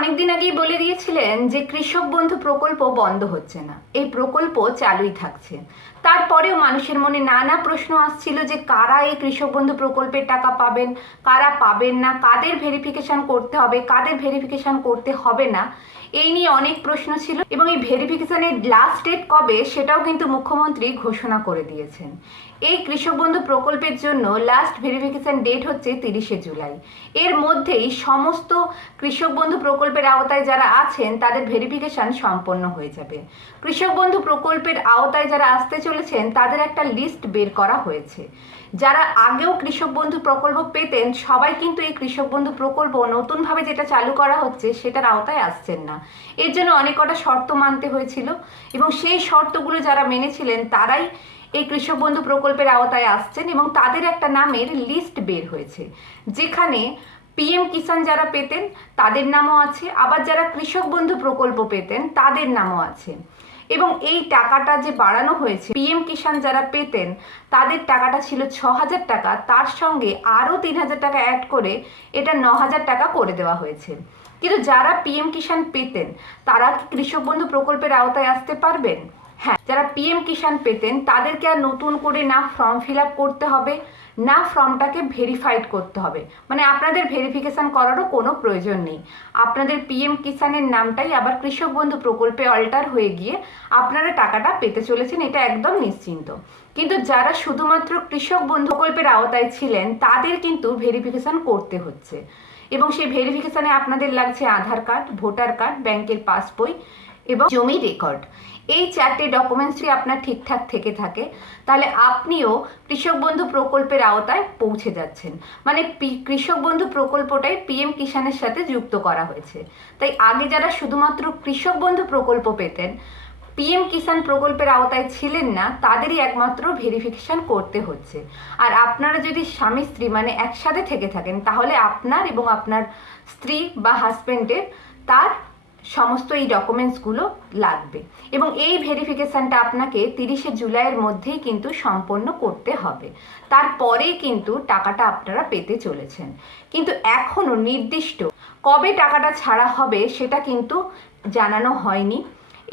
অনেকদিন আগেই বলে দিয়েছিলেন যে কৃষক বন্ধু প্রকল্প বন্ধ হচ্ছে না, এই প্রকল্প চালুই থাকছে। তারপরেও মানুষের মনে নানা প্রশ্ন আসছিল যে কারা এই কৃষক বন্ধু প্রকল্পের টাকা পাবেন, কারা পাবেন না, কাদের ভেরিফিকেশন করতে হবে, কাদের ভেরিফিকেশন করতে হবে না, এই নিয়ে অনেক প্রশ্ন ছিল। এবং এই ভেরিফিকেশনের লাস্ট ডেট কবে সেটাও কিন্তু মুখ্যমন্ত্রী ঘোষণা করে দিয়েছেন। এই কৃষক বন্ধু প্রকল্পের জন্য লাস্ট ভেরিফিকেশন ডেট হচ্ছে 30শে জুলাই। এর মধ্যেই সমস্ত কৃষক বন্ধু প্রকল্পের আওতায় যারা আছেন তাদের ভেরিফিকেশন সম্পন্ন হয়ে যাবে। কৃষক বন্ধু প্রকল্পের আওতায় যারা আসতে চলেছেন তাদের একটা লিস্ট বের করা হয়েছে। যারা আগেও কৃষক বন্ধু প্রকল্প পেতেন সবাই কিন্তু এই কৃষক বন্ধু প্রকল্প নতুনভাবে যেটা চালু করা হচ্ছে সেটার আওতায় আসছেন না। এর জন্য অনেক কটা শর্ত মানতে হয়েছিল এবং সেই শর্তগুলো যারা মেনেছিলেন তারাই এই কৃষক বন্ধু প্রকল্পের আওতায় আসছেন এবং তাদের একটা নামের লিস্ট বের হয়েছে, যেখানে পিএম কিষাণ যারা পেতেন তাদের নামও আছে, আবার যারা কৃষক বন্ধু প্রকল্প পেতেন তাদের নামও আছে। এবং এই টাকাটা যে বাড়ানো হয়েছে, পিএম কিষাণ যারা পেতেন তাদের টাকাটা ছিল 6,000 টাকা, তার সঙ্গে আরও 3,000 টাকা অ্যাড করে এটা 9,000 টাকা করে দেওয়া হয়েছে। কিন্তু যারা পিএম কিষাণ পেতেন তারা কি কৃষক বন্ধু প্রকল্পের আওতায় আসতে পারবেন? হ্যাঁ, যারা পিএম কিষাণ পেতেন তাদেরকে আর নতুন করে না ফর্ম ফিল আপ করতে হবে, না ফর্মটাকে ভেরিফাইড করতে হবে, মানে আপনাদের ভেরিফিকেশন করারও কোনো প্রয়োজন নেই। আপনাদের পিএম কিষাণের নামটাই আবার কৃষক বন্ধু প্রকল্পে অল্টার হয়ে গিয়ে আপনারা টাকাটা পেতে চলেছেন, এটা একদম নিশ্চিন্ত। কিন্তু যারা শুধুমাত্র কৃষক বন্ধু প্রকল্পের আওতায় ছিলেন তাদের কিন্তু ভেরিফিকেশন করতে হচ্ছে এবং সেই ভেরিফিকেশনে আপনাদের লাগছে আধার কার্ড, ভোটার কার্ড, ব্যাংকের পাসবই এবং জমি রেকর্ড। এই 4টে ডকুমেন্টস যদি আপনার ঠিকঠাক থেকে থাকে তাহলে আপনিও কৃষক বন্ধু প্রকল্পের আওতায় পৌঁছে যাচ্ছেন। মানে কৃষক বন্ধু প্রকল্পটাই পিএম কিষাণের সাথে যুক্ত করা হয়েছে। তাই আগে যারা শুধুমাত্র কৃষক বন্ধু প্রকল্প পেতেন, পিএম কিষাণ প্রকল্পের আওতায় ছিলেন না, তাদেরই একমাত্র ভেরিফিকেশন করতে হচ্ছে। আর আপনারা যদি স্বামী স্ত্রী মানে একসাথে থেকে থাকেন তাহলে আপনার এবং আপনার স্ত্রী বা হাজবেন্ডের তার সমস্ত এই ডকুমেন্টসগুলো লাগবে এবং এই ভেরিফিকেশানটা আপনাকে 30শে জুলাইয়ের মধ্যেই কিন্তু সম্পন্ন করতে হবে। তারপরেই কিন্তু টাকাটা আপনারা পেতে চলেছেন। কিন্তু এখনও নির্দিষ্ট কবে টাকাটা ছাড়া হবে সেটা কিন্তু জানানো হয়নি।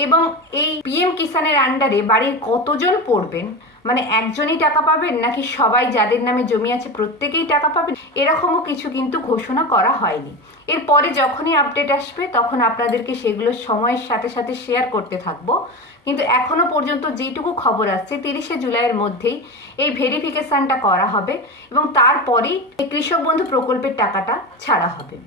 এবং এই পিএম কিষাণের আন্ডারে বাড়ির কতজন পড়বেন, মানে একজনই টাকা পাবেন নাকি সবাই যাদের নামে জমি আছে প্রত্যেকেই টাকা পাবেন, এরকমও কিছু কিন্তু ঘোষণা করা হয়নি। এরপরে যখনই আপডেট আসবে তখন আপনাদেরকে সেগুলো সময়ের সাথে সাথে শেয়ার করতে থাকবো। কিন্তু এখনো পর্যন্ত যেটুকু খবর আসছে 30শে জুলাইয়ের মধ্যেই এই ভেরিফিকেশানটা করা হবে এবং তারপরেই এই কৃষক বন্ধু প্রকল্পের টাকাটা ছাড়া হবে।